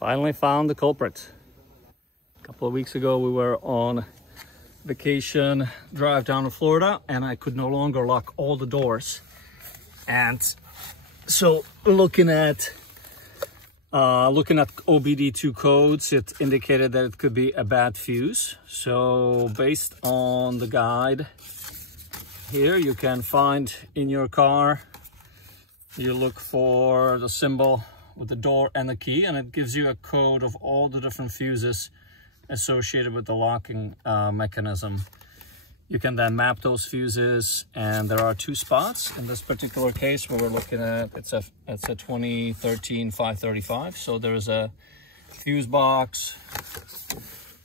Finally found the culprit. A couple of weeks ago we were on vacation drive down to Florida and I could no longer lock all the doors. And so looking at OBD2 codes, it indicated that it could be a bad fuse. So based on the guide here, you can find in your car, you look for the symbol with the door and the key, and it gives you a code of all the different fuses associated with the locking mechanism. You can then map those fuses, and there are two spots in this particular case where we're looking at. It's a 2013 535. So there's a fuse box,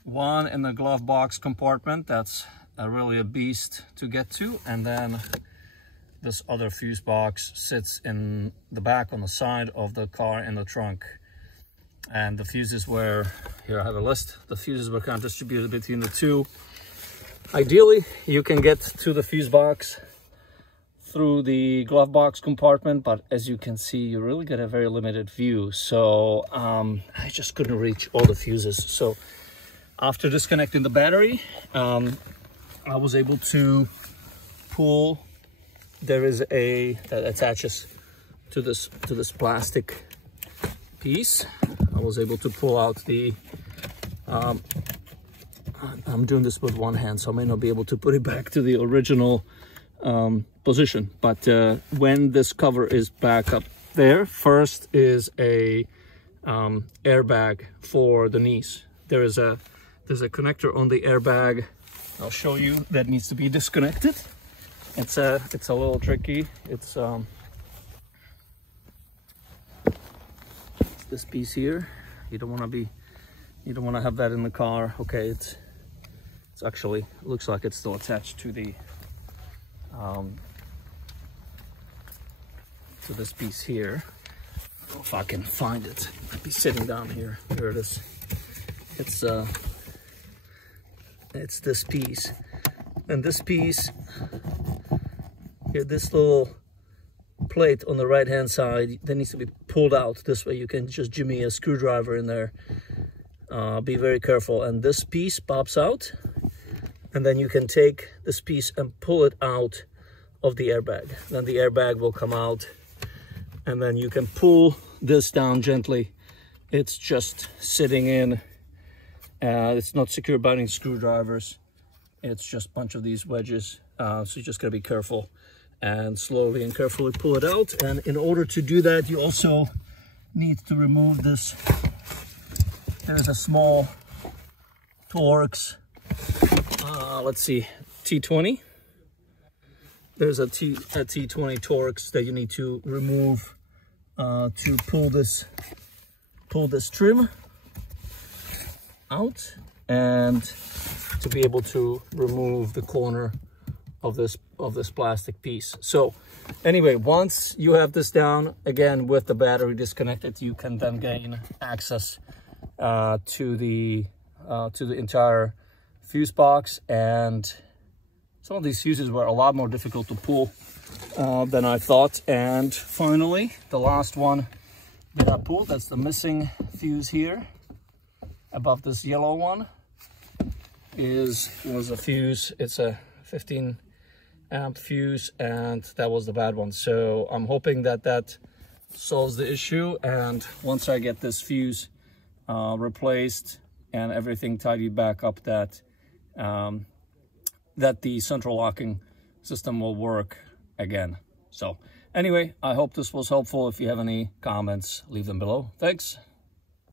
one in the glove box compartment. That's really a beast to get to, and then this other fuse box sits in the back on the side of the car in the trunk. And the fuses were, here I have a list, the fuses were kind of distributed between the two. Ideally, you can get to the fuse box through the glove box compartment, but as you can see, you really get a very limited view. So I just couldn't reach all the fuses. So after disconnecting the battery, I was able to pull. There is a that attaches to this plastic piece. I was able to pull out the I'm doing this with one hand, so I may not be able to put it back to the original position. But when this cover is back up there, first is a airbag for the knees. There's a connector on the airbag. I'll show you, that needs to be disconnected. It's a little tricky. It's this piece here. You don't want to have that in the car. Okay, it's actually, looks like it's still attached to the to this piece here. If I can find it, it might be sitting down here. Here it is. It's this piece, and this piece here, this little plate on the right hand side, that needs to be pulled out. This way you can just jimmy a screwdriver in there. Be very careful. And this piece pops out, and then you can take this piece and pull it out of the airbag. Then the airbag will come out, and then you can pull this down gently. It's just sitting in. It's not secured by any screwdrivers. It's just a bunch of these wedges. So you just gotta be careful and slowly and carefully pull it out. And in order to do that, you also need to remove this. There's a small Torx, let's see, T20. There's a T20 Torx that you need to remove to pull this trim out, and to be able to remove the corner of this plastic piece. So anyway, once you have this down, again with the battery disconnected, you can then gain access to the entire fuse box. And some of these fuses were a lot more difficult to pull than I thought. And finally, the last one that I pulled, that's the missing fuse here above this yellow one, was a fuse. It's a 15 amp fuse, and that was the bad one. So I'm hoping that solves the issue, and once I get this fuse replaced and everything tidied back up, that the central locking system will work again. So anyway, I hope this was helpful. If you have any comments, leave them below. Thanks.